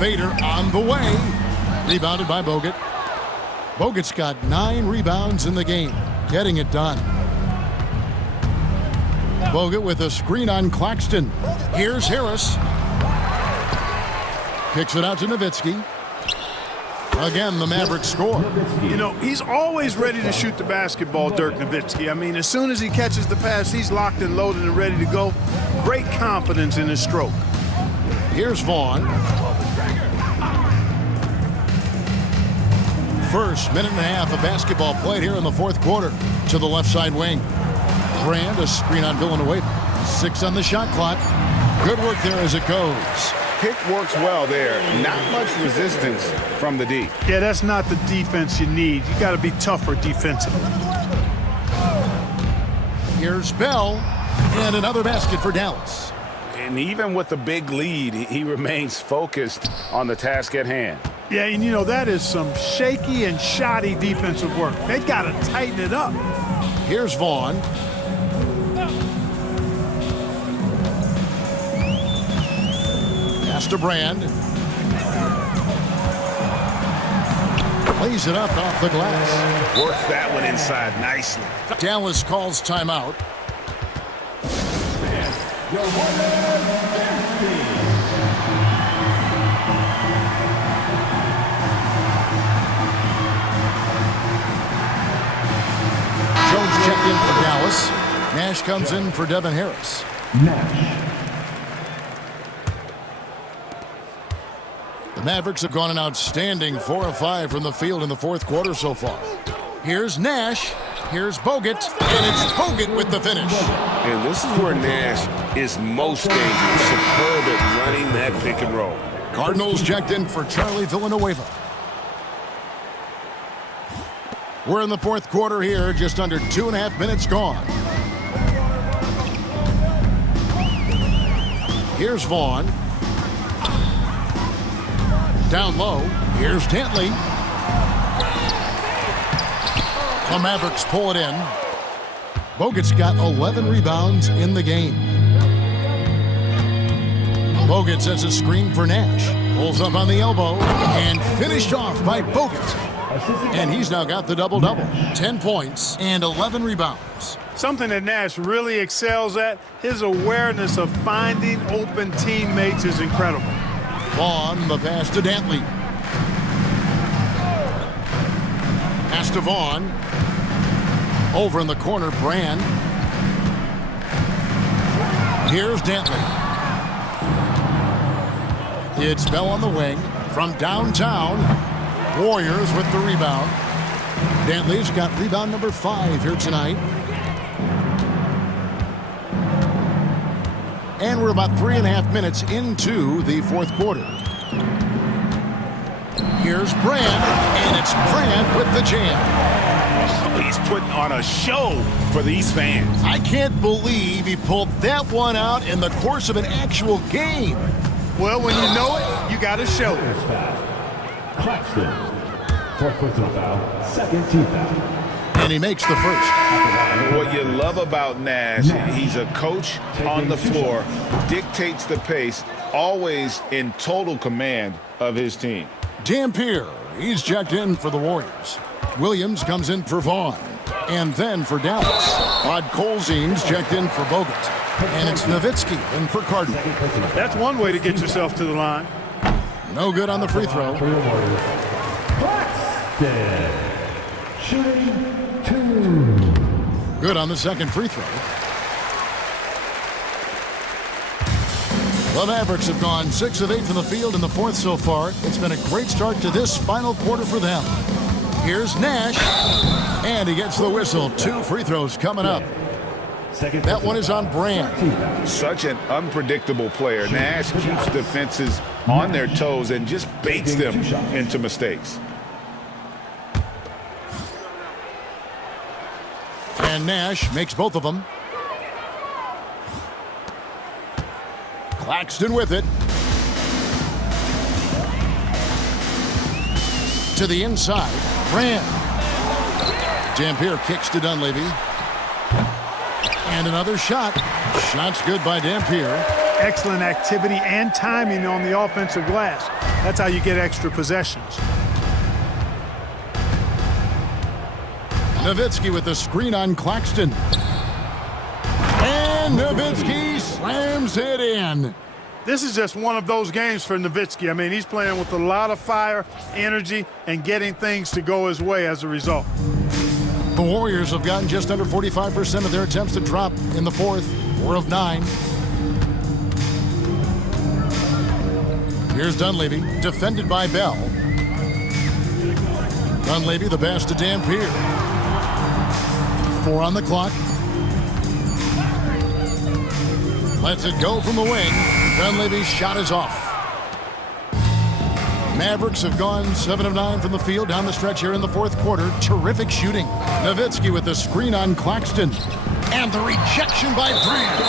Fader on the way. Rebounded by Bogut. Bogut's got 9 rebounds in the game. Getting it done. Bogut with a screen on Claxton. Here's Harris. Kicks it out to Nowitzki. Again, the Mavericks score. You know, he's always ready to shoot the basketball, Dirk Nowitzki. I mean, as soon as he catches the pass, he's locked and loaded and ready to go. Great confidence in his stroke. Here's Vaughn. First minute and a half of basketball played here in the fourth quarter. To the left side wing. Brand, a screen on Villanueva. 6 on the shot clock. Good work there as it goes. Pick works well there. Not much resistance from the D. Yeah, that's not the defense you need. You got to be tougher defensively. Here's Bell. And another basket for Dallas. And even with the big lead, he remains focused on the task at hand. Yeah, and you know, that is some shaky and shoddy defensive work. They got to tighten it up. Here's Vaughn. to Brand. Lays it up off the glass. Works that one inside nicely. Dallas calls timeout. Your winner, Jones checked in for Dallas. Nash comes in for Devin Harris. Nash. The Mavericks have gone an outstanding 4 of 5 from the field in the fourth quarter so far. Here's Nash. Here's Bogut. And it's Bogut with the finish. And this is where Nash is most dangerous. Superb at running that pick and roll. Cardinals checked in for Charlie Villanueva. We're in the fourth quarter here, just under 2.5 minutes gone. Here's Vaughn. Down low, here's Dantley. The Mavericks pull it in. Bogut's got 11 rebounds in the game. Bogut sets a screen for Nash. Pulls up on the elbow and finished off by Bogut. And he's now got the double-double. 10 points and 11 rebounds. Something that Nash really excels at, his awareness of finding open teammates is incredible. Vaughn, the pass to Dantley. Pass to Vaughn. Over in the corner, Brand. Here's Dantley. It's Bell on the wing from downtown. Warriors with the rebound. Dantley's got rebound number 5 here tonight. And we're about 3.5 minutes into the fourth quarter. Here's Brand, and it's Brand with the jam. He's putting on a show for these fans. I can't believe he pulled that one out in the course of an actual game. Well, when you know it, you got to show it. Claxton. Fourth personal foul. Second team foul. And he makes the first. What you love about Nash, he's a coach on the floor, dictates the pace, always in total command of his team. Dampier, he's checked in for the Warriors. Williams comes in for Vaughn. And then for Dallas. Rod Colzine's checked in for Bogut. And it's Nowitzki in for Cardinal. That's one way to get yourself to the line. No good on the free throw. For the Warriors. Claxton. Shooting 2. Good on the second free throw. The Mavericks have gone 6 of 8 from the field in the fourth so far. It's been a great start to this final quarter for them. Here's Nash, and he gets the whistle. 2 free throws coming up. That one is on Brand. Such an unpredictable player. Nash keeps defenses on their toes and just baits them into mistakes. And Nash makes both of them. Claxton with it. To the inside. Brand. Dampier kicks to Dunleavy. And another shot. Shot's good by Dampier. Excellent activity and timing on the offensive glass. That's how you get extra possessions. Nowitzki with the screen on Claxton. And Nowitzki slams it in. This is just one of those games for Nowitzki. I mean, he's playing with a lot of fire, energy, and getting things to go his way as a result. The Warriors have gotten just under 45% of their attempts to drop in the fourth. 4 of 9. Here's Dunleavy, defended by Bell. Dunleavy, the pass to Dampier. 4 on the clock. Lets it go from the wing. Dunleavy's shot is off. Mavericks have gone 7 of 9 from the field down the stretch here in the fourth quarter. Terrific shooting. Nowitzki with the screen on Claxton. And the rejection by Brand.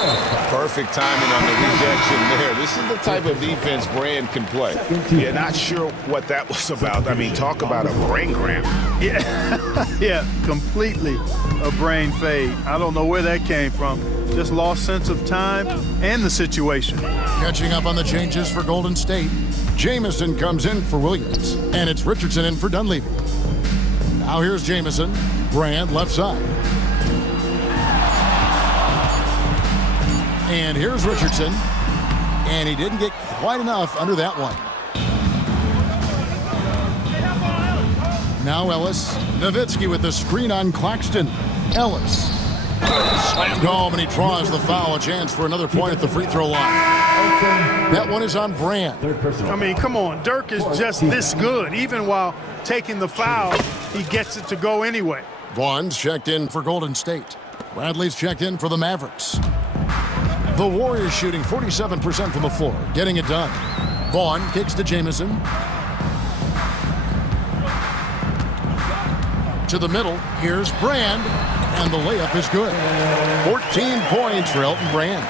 Perfect timing on the rejection there. This is the type of defense Brand can play. You're not sure what that was about. I mean, talk about a brain cramp. Yeah, yeah, completely a brain fade. I don't know where that came from. just lost sense of time and the situation. Catching up on the changes for Golden State. Jamison comes in for Williams, and it's Richardson in for Dunleavy. Now here's Jamison. Brand left side. And here's Richardson. And he didn't get quite enough under that one. Now Ellis. Nowitzki with the screen on Claxton. Ellis. Slammed home, and he draws the foul. A chance for another point at the free throw line. That one is on Brand. I mean, come on. Dirk is just this good. Even while taking the foul, he gets it to go anyway. Vaughn's checked in for Golden State. Bradley's checked in for the Mavericks. The Warriors shooting 47% from the floor, getting it done. Vaughn kicks to Jamison. To the middle, here's Brand, and the layup is good. 14 points for Elton Brand.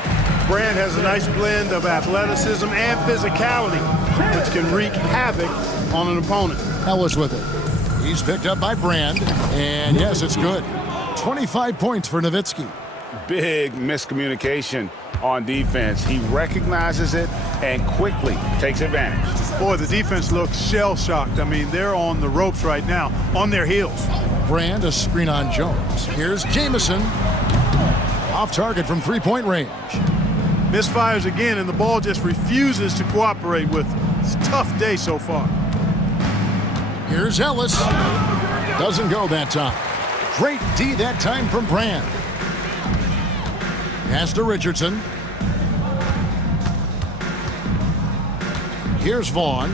Brand has a nice blend of athleticism and physicality, which can wreak havoc on an opponent. Ellis with it. He's picked up by Brand, and yes, it's good. 25 points for Nowitzki. Big miscommunication on defense. He recognizes it and quickly takes advantage. Boy, the defense looks shell-shocked. I mean, they're on the ropes right now, on their heels. Brand, a screen on Jones. Here's Jamison. Off target from three-point range. Misfires again, and the ball just refuses to cooperate with him. It's a tough day so far. Here's Ellis. Doesn't go that time. Great D that time from Brand. Pass to Richardson. Here's Vaughn.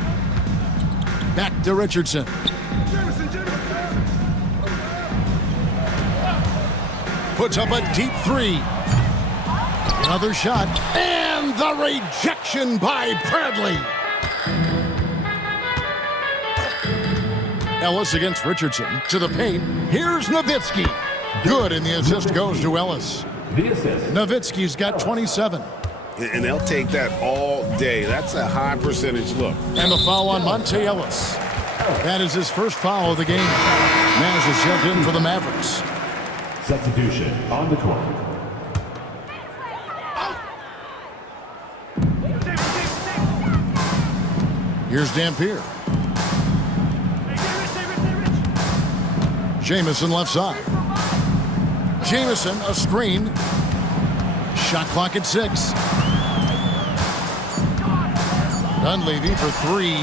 Back to Richardson. Puts up a deep three. Another shot. And the rejection by Bradley. Ellis against Richardson. To the paint. Here's Nowitzki. Good, and the assist goes to Ellis. Nowitzki's got 27. And they'll take that all day. That's a high percentage look. And the foul on Monte Ellis. That is his first foul of the game. Nash is checked in for the Mavericks. Substitution on the court. Here's Dampier. Jamison left side. Jamison, a screen. Shot clock at 6. Dunleavy for 3.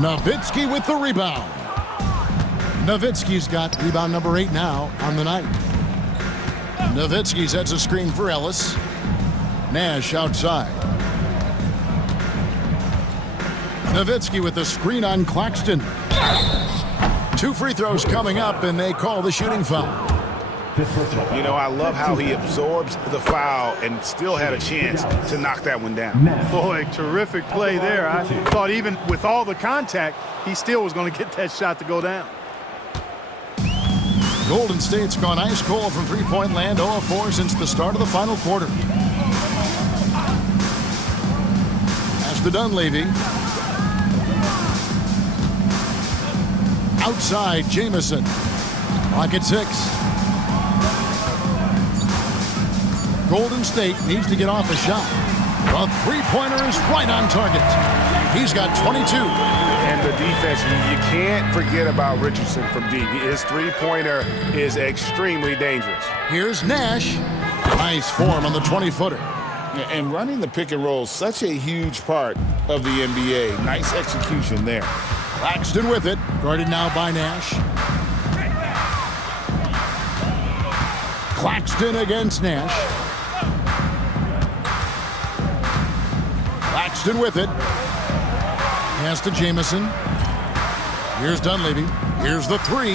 Nowitzki with the rebound. Nowitzki's got rebound number 8 now on the night. Nowitzki sets a screen for Ellis. Nash outside. Nowitzki with the screen on Claxton. 2 free throws coming up, and they call the shooting foul. You know, I love how he absorbs the foul and still had a chance to knock that one down. Boy, terrific play there. I thought even with all the contact, he still was going to get that shot to go down. Golden State's gone ice cold from three-point land, 0 of 4 since the start of the final quarter. Pass to Dunleavy. Outside, Jamison. Clock at 6. Golden State needs to get off a shot. The three-pointer is right on target. He's got 22. And the defense, you can't forget about Richardson from deep. His three-pointer is extremely dangerous. Here's Nash. Nice form on the 20-footer. And running the pick and roll is such a huge part of the NBA. Nice execution there. Claxton with it. Guarded now by Nash. Claxton against Nash. Claxton with it. Pass to Jamison. Here's Dunleavy. Here's the 3.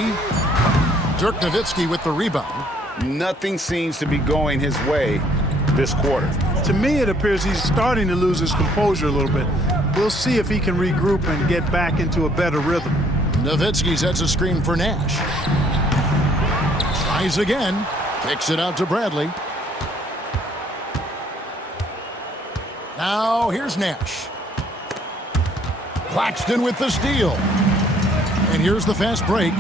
Dirk Nowitzki with the rebound. Nothing seems to be going his way this quarter. To me, it appears he's starting to lose his composure a little bit. We'll see if he can regroup and get back into a better rhythm. Nowitzki sets a screen for Nash. Tries again. Kicks it out to Bradley. Now here's Nash. Claxton with the steal. And here's the fast break.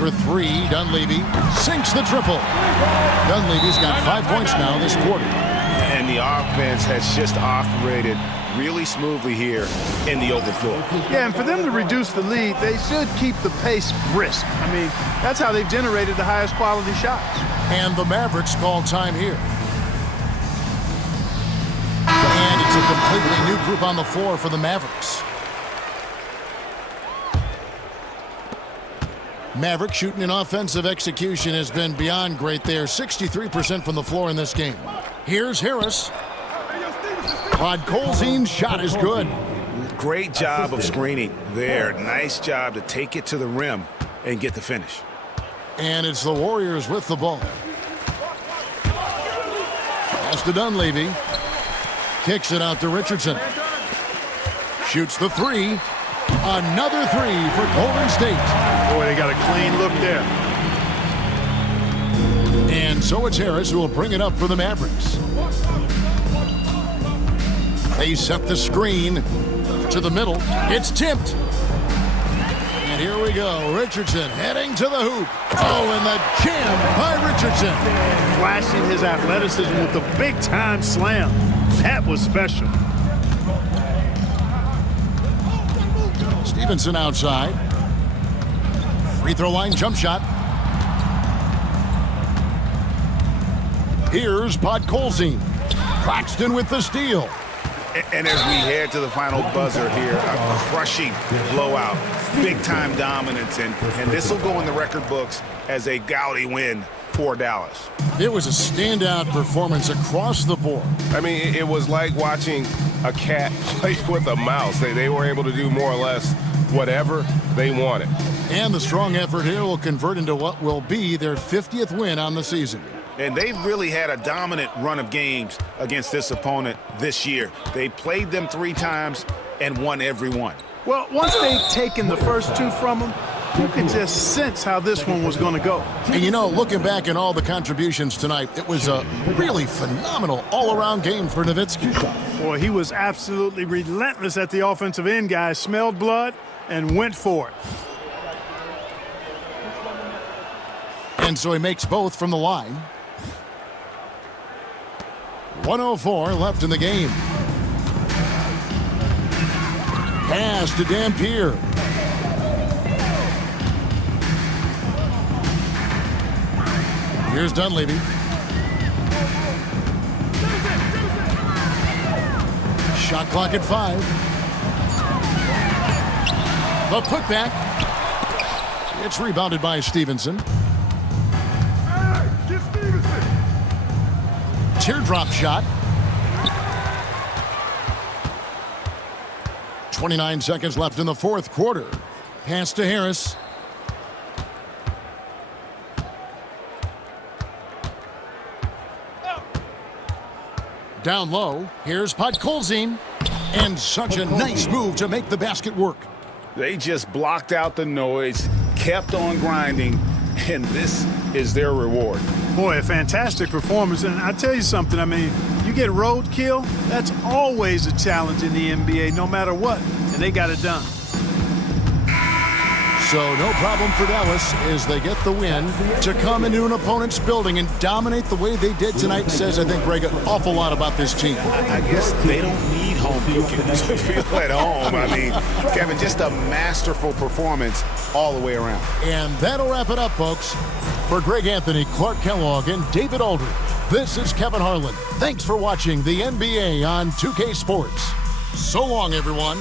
For three, Dunleavy sinks the triple. Dunleavy's got 5 points now this quarter. And the offense has just operated really smoothly here in the open floor. Yeah, and for them to reduce the lead, they should keep the pace brisk. I mean, that's how they've generated the highest quality shots. And the Mavericks call time here. And it's a completely new group on the floor for the Mavericks. Maverick shooting in offensive execution has been beyond great there. 63% from the floor in this game. Here's Harris. Podkolzin's shot is good. Great job of screening there. Nice job to take it to the rim and get the finish. And it's the Warriors with the ball. Pass to Dunleavy. Kicks it out to Richardson. Shoots the three. Another three for Golden State. Boy, they got a clean look there. And so it's Harris who will bring it up for the Mavericks. They set the screen to the middle. It's tipped. And here we go. Richardson heading to the hoop. Oh, and the jam by Richardson. Flashing his athleticism with the big-time slam. That was special. Stevenson outside. Free throw line jump shot. Here's Podkolzin. Claxton with the steal. And as we head to the final buzzer here, a crushing blowout, big-time dominance, and this will go in the record books as a gaudy win for Dallas. It was a standout performance across the board. I mean, it was like watching a cat play with a mouse. They were able to do more or less whatever they wanted. And the strong effort here will convert into what will be their 50th win on the season. And they've really had a dominant run of games against this opponent this year. They played them 3 times and won every one. Well, once they'd taken the first 2 from them, you could just sense how this one was going to go. And you know, looking back at all the contributions tonight, it was a really phenomenal all-around game for Nowitzki. Boy, he was absolutely relentless at the offensive end, guys. Smelled blood and went for it. And so he makes both from the line. 1:04 left in the game. Pass to Dampier. Here's Dunleavy. Shot clock at 5. The putback. It's rebounded by Stevenson. Teardrop shot. 29 seconds left in the 4th quarter. Pass to Harris. Down low. Here's Podkolzin. And such a nice move to make the basket work. They just blocked out the noise, kept on grinding, and this is their reward. Boy, a fantastic performance. And I tell you something, I mean, you get roadkill, that's always a challenge in the NBA, no matter what. And they got it done. So no problem for Dallas as they get the win. To come into an opponent's building and dominate the way they did tonight says, I think, Greg, an awful lot about this team. I guess they don't need home cooking to feel at home. I mean, Kevin, just a masterful performance all the way around. And that'll wrap it up, folks. For Greg Anthony, Clark Kellogg, and David Aldridge, this is Kevin Harlan. Thanks for watching the NBA on 2K Sports. So long, everyone.